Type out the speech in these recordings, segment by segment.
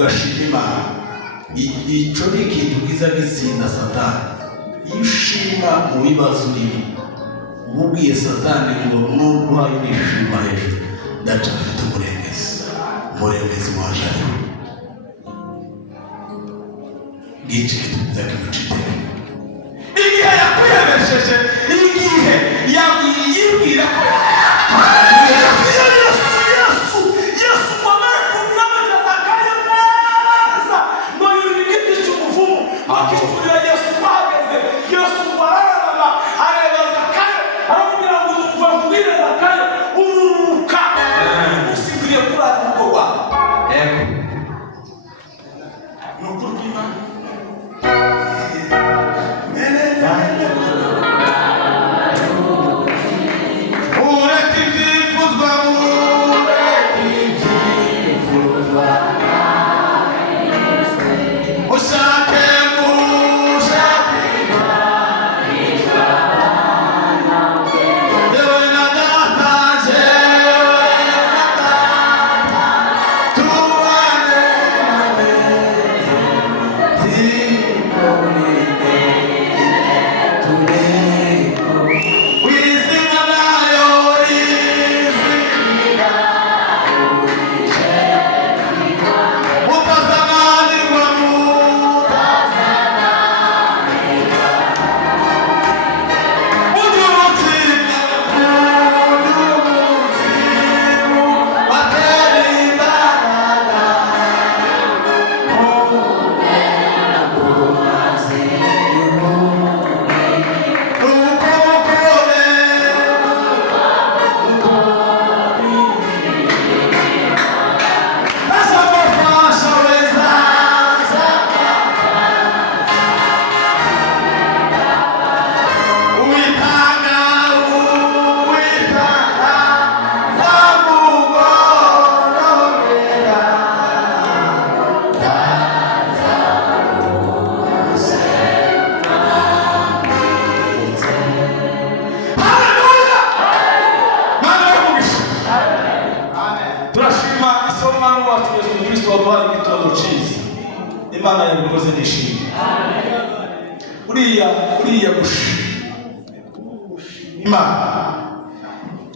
ugashima icyo ni ikintu kiza gitsinda Satani. Iyo ushima mu bibazo urimo umubwiye Satani ngo n'urwaye nishima hejuru ndacafite umurengezi waje ariho ngiki kiza kimucitera igihe yakwiyemesheje igihe yibwira ko Imana yabikoze nishimye. Uriya gushima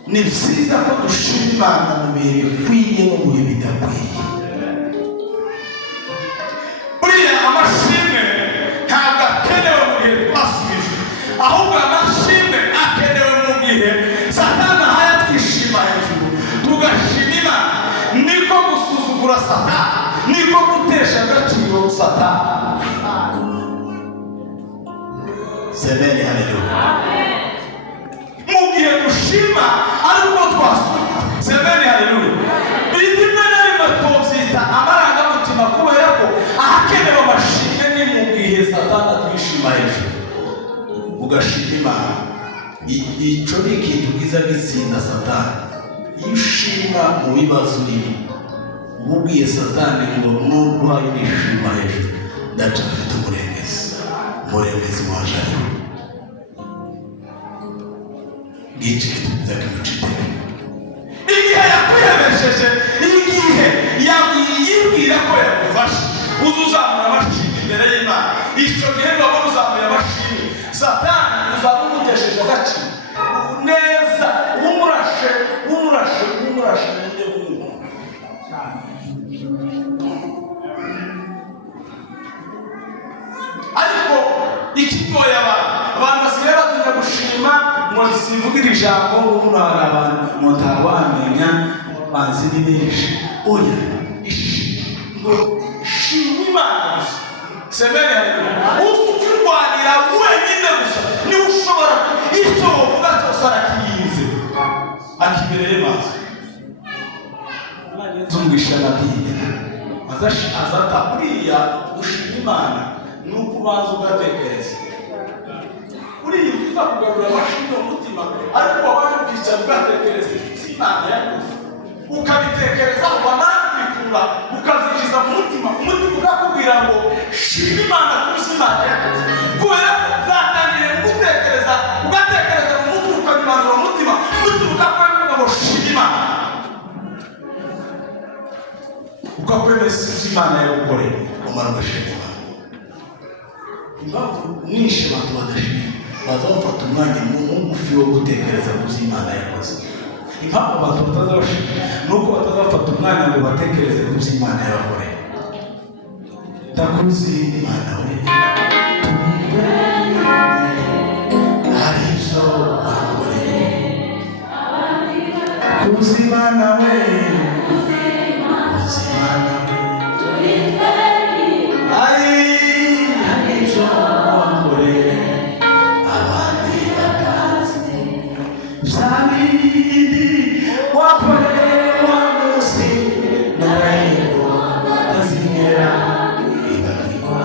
ni byiza ko dushima Imana mu bihe bikwiye no mu bihe bidakwiye. Uriya amashimwe ntabwo akenewe mu gihe twasubije, ahubwo amashimwe akenewe mu gihe Satani ahaye twishima hejuru tugashima Imana. Niko gusuzugura Satani, niko gutesha agaciro Satani. Semeni haleluya. Mu gihe dushima ariko twasubira semeni haleluya. Bidimwe na rimwe twobyita amarangamutima kubera ko ahakenewe amashimwe ni mu gihe Satani atwishima hejuru ugashima Imana. Icyo ni ikintu kiza gitsinda Satani. Iyo ushima mu bibazo urimo umubwiye Satani ngo n'urwaye nishima hejuru ndacafite umurengezi waje ariho ngiki kiza kimucitera igihe yakwiyemesheje igihe yibwira ko yagufasha uzuzamura amashimwe imbere y'Imana. Icyo gihe wabona uzamuye amashimwe Satani uzaba umutesheje agaciro neza umurashe ariko ikigoye abantu basigaye batinya gushima ngo simvugira ijambo ngo muno hari abantu mutawamenya banzi n'ibirisha oya ngo shima Imana gusa semeni haleluya. Ukirwanira wenyine gusa ni ushobora icyo uvuga cyose arakiyize akibereye maso zumwisha nabiye azata kuriya gushima Imana nuko ubanza ugatekereza kuriya uza kugarura amashimwe mu mutima ariko wabaje kwicara ugatekereza Imana yakoze ukabitekereza wamara kubikura ukazinjiza mu mutima ukakubwira ngo shima Imana kuko Imana yakoze kubera zatangiye gutekereza ugatekereza mu mutima ukabimanura mu mutima ukakwemera ngo shima Imana ukakwemeza ufite Imana yagukoreye umara ugashima. Impamvu mwinshi abantu badashima baza bafata umwanya mugufi wo gutekereza ku byo Imana yakoze. Impamvu abantu batazabashima nuko batazafata umwanya ngo batekereze ku byo Imana yabakoreye. Ndakuzi Imana we, hari ibyo wakoreye. Kuzi Imana we, kuzi Imana we, hari ibyo wakoreye abandi batazi. Bya bindi wakoreye wa munsi n'abahingo batazigera bibagirwa.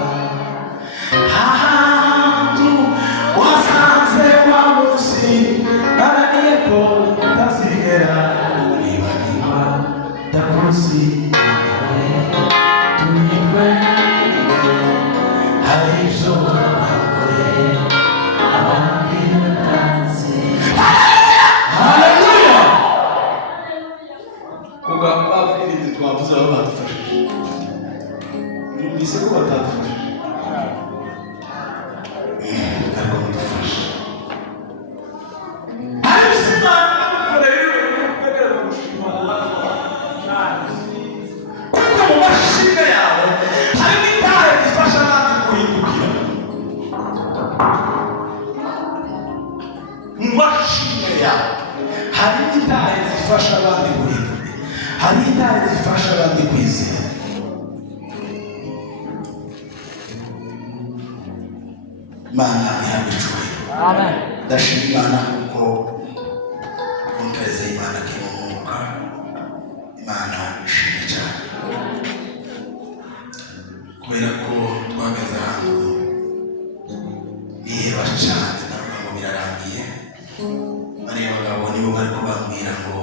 Ahantu wasanze wa munsi n'abahingo batazigera bibagirwa. Ndakuzi tunyurwe, hari ibyo wakoreye abandi batazi. Haleluya! Kuga abafite twavuze aho badufashije. Numvise ko batadufashije. Ariko mudufashe. Hari ubuzima bw'abakoreye utegereza gushima Allah. Kuko mu mashinga yawe harimo intare zifasha abandi guhindukira. Mu mashinga yawe hari intare zifasha abandi guhindukira. Hari intare zifasha abandi kwizera. Imana ihabwe icyubahiro. Amen. Ndashima Imana kuko untereza Imana kimuka. Imana ishimwe cyane. Kubera ko twageze ahantu niheba cyane navuga ngo birarangiye. Bariya bagabo nibo bari kubambwira ngo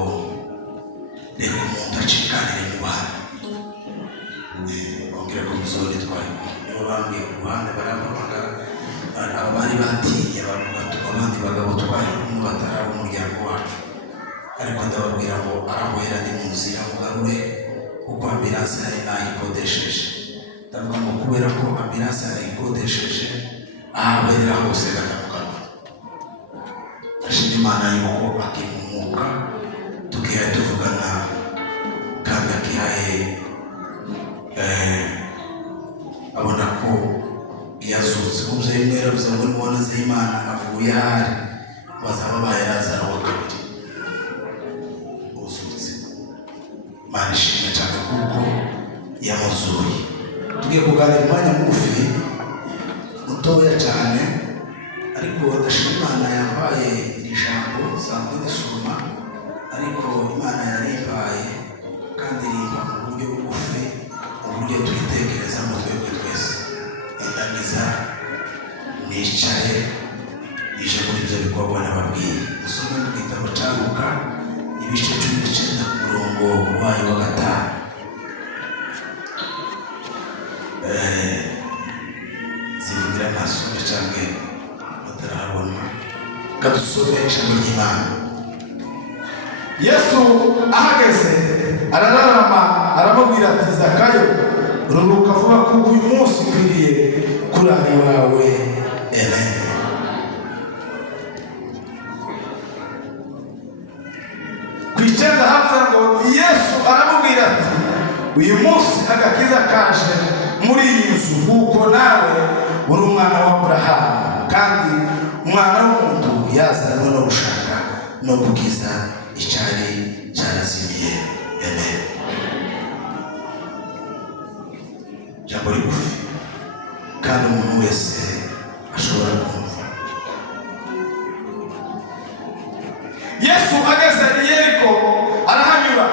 reka umuntu acikanire mu bantu. Bambwira ko muzori twari nibo bambwiye ku ruhande barampamagara. Abari batinye batuma abandi bagabo twari kumwe bataraba umuryango wacu. Ariko ndababwira ngo arahohera ndi mu nzira mugarure kuko ambilanse yari nayikodesheje. Ndavuga ngo kubera ko ambilanse yayikodesheje ahaberera hose gatamukanwa. Ndashima Imana yuko akimumuka tukihaye tuvugana kandi akihaye abona ko yazutse. Umubyeyi umwe yaravuze ngo nimubona Imana avuye ahari bazaba bayaraza wa kabiri uzutse. Imana ishimwe cyane kuko yamuzuye. Tugiye kuganira umwanya mugufi mutoya cyane, ariko ndashima Imana yampaye ijambo nsanzwe ndisoma, ariko Imana yarimpaye kandi rimpa mu buryo bugufi, mu buryo twitekereza mu twebwe twese. Ndamiza nicaye nije muri ibyo bikorwa nababwiye. Dusome mu gitabo cya Luka ibice 19 ku murongo wayo wa 5. Zivugira nasome cyangwa batarahabona. Kadusome ijambo ry'Imana. Yesu ahageze arararama aramubwira ati Zakayo, ruruka vuba kuko uyu munsi ukwiriye kurara iwawe. Amen. Kw'icyenda havuze ngo Yesu aramubwira ati uyu munsi agakiza kaje muri iyi nzu kuko nawe uri umwana wa Aburahamu, kandi umwana w'umuntu yazanywe no gushaka no gukiza icyari cyarazimiye. Amen. Jambo rigufi kandi umuntu wese ashobora kumva. Yesu ageze i Yeriko arahanyura.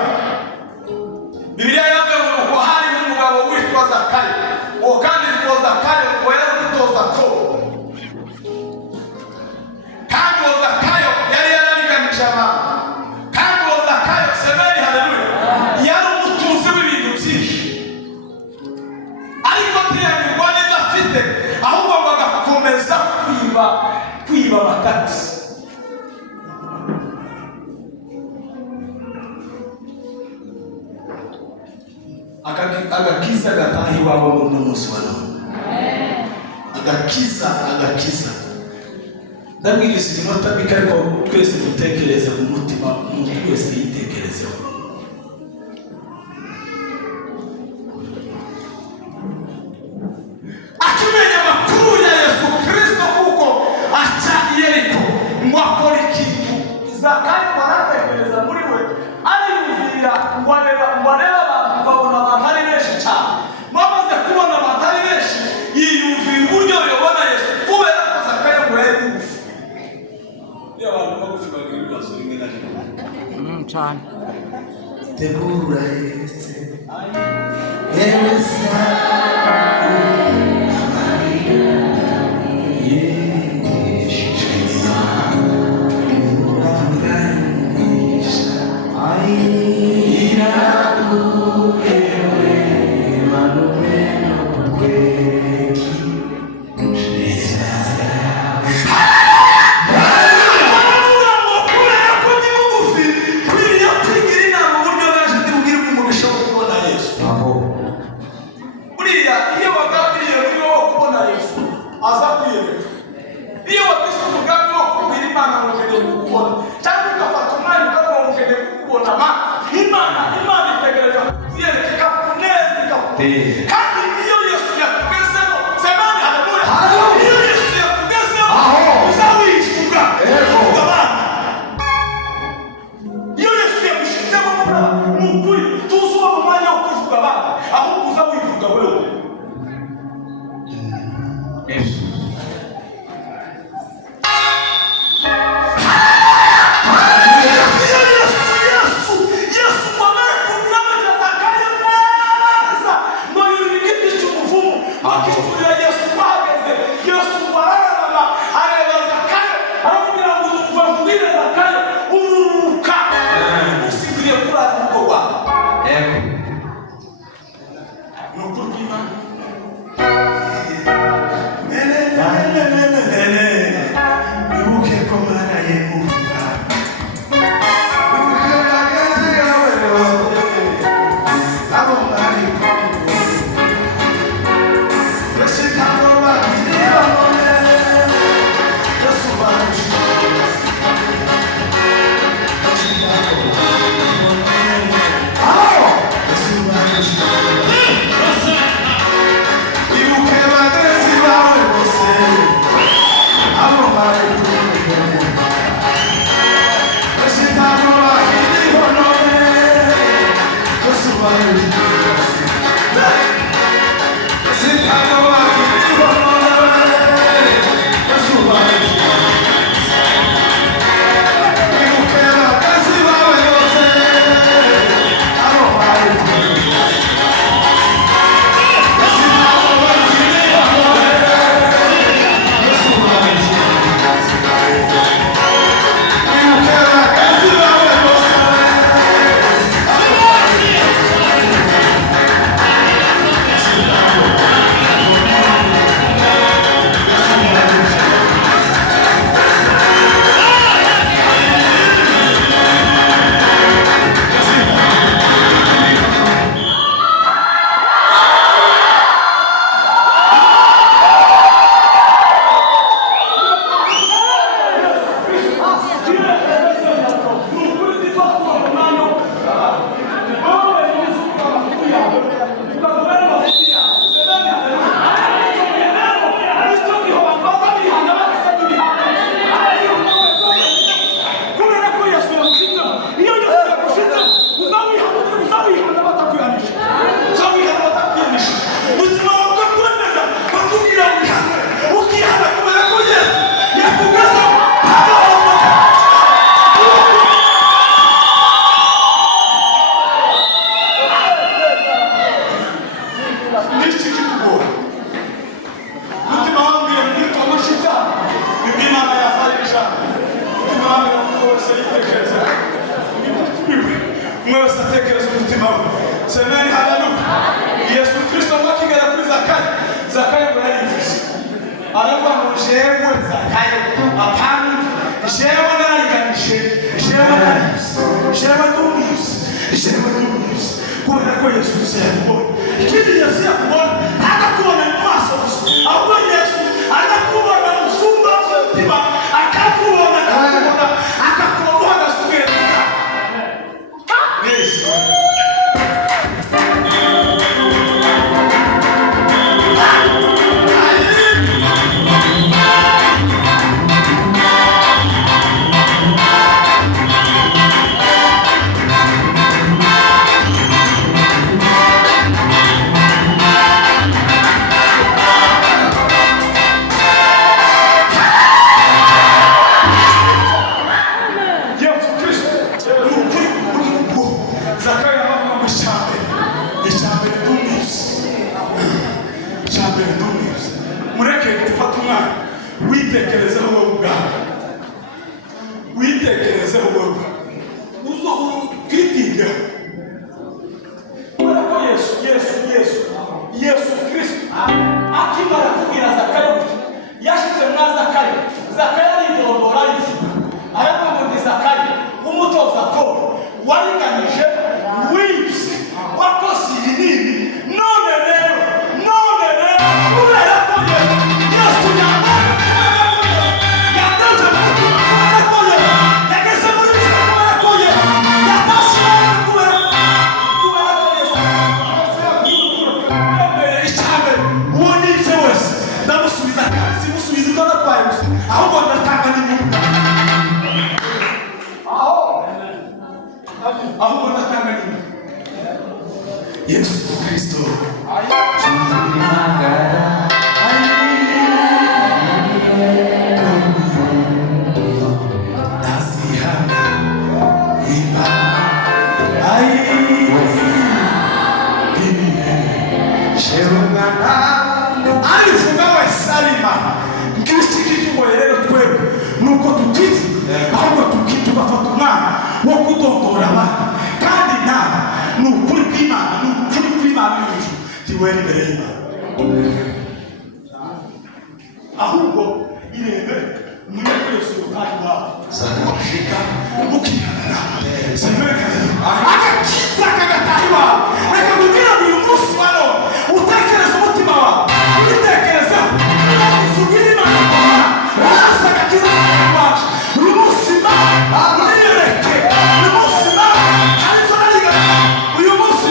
Bibiliya yavuga ngo hari umugabo witwa Zakayo. Uwo kandi witwa Zakayo ngo yari umutoza ko. Kandi uwo Zakayo yari yarariganije abantu. Kandi uwo Zakayo, semeni haleluya, yari umutunzi w'ibintu byinshi. Ariko ntiyanyurwa n'ibyo afite, ahubwo bagakomeza kwiba amatagisi. agakiza gatahi wawe mu munsi wa none. Agakiza ndabwiriza inota bika ariko twese dutekereze mu mutima, umuntu wese yitekerezeho. Akimenya amakuru ya Yesu Kristo kuko aca Yeriko ngo akora ikintu, Zakayo baratekereza muri we ariyumvira ngo areba abantu, babona abantu ari benshi cyane. Bamaze kubona abantu ari benshi yiyumvira uburyo yobona Yesu kubera ko Zakayo ngo yari mugufi. Iyo abantu bagufi bagira ibibazo rimwe na rimwe cyane. Tegura Yesu Kubera ko Yesu yari ikindi Yesu yakubona akakubona mu maso ahubwo Yesu akakubona musumba umutima akakubona akakubona agasubira Yesu witekerezeho wowe ubwawe witekerezeho wowe uzo kwitindeho kubera ko Yesu Kristo akimara kubwira Zakayo yashyize mwa Zakayo aridondora izina aravuga ngo ndi Zakayo umutoza Paul wariganije wibye wakoze ibinini none rero kubera ko Yesu Yesu Kristo alifungawe salima Kristo kitu rero twebwe nuko tutizi ahubwo tukitugafata umwana wo kudondora abantu kandi nawe nukuri kw'Imana y'ijuru tiweri imbere y'Imana ahubwo irebe umunyakwezi ukari wawe shika ukihana agakiza kagataha iwawe reka kugira ngo uyu munsi wano utekereze umutima wawe ubitekerezeho ugire Imana wose agakiza wacu uyu munsi Imana uriyereke uyu munsi Imana arizo narigana uyu munsi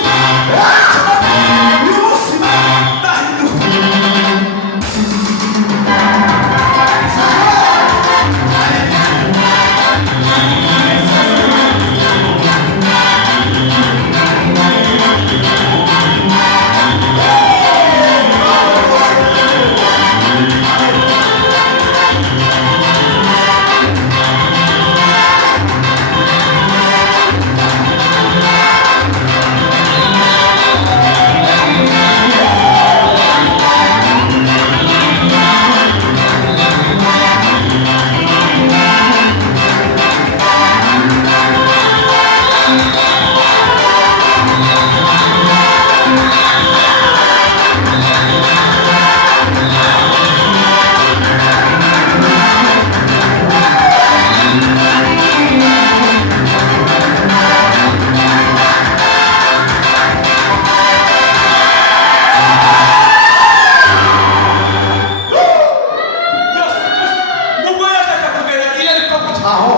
aho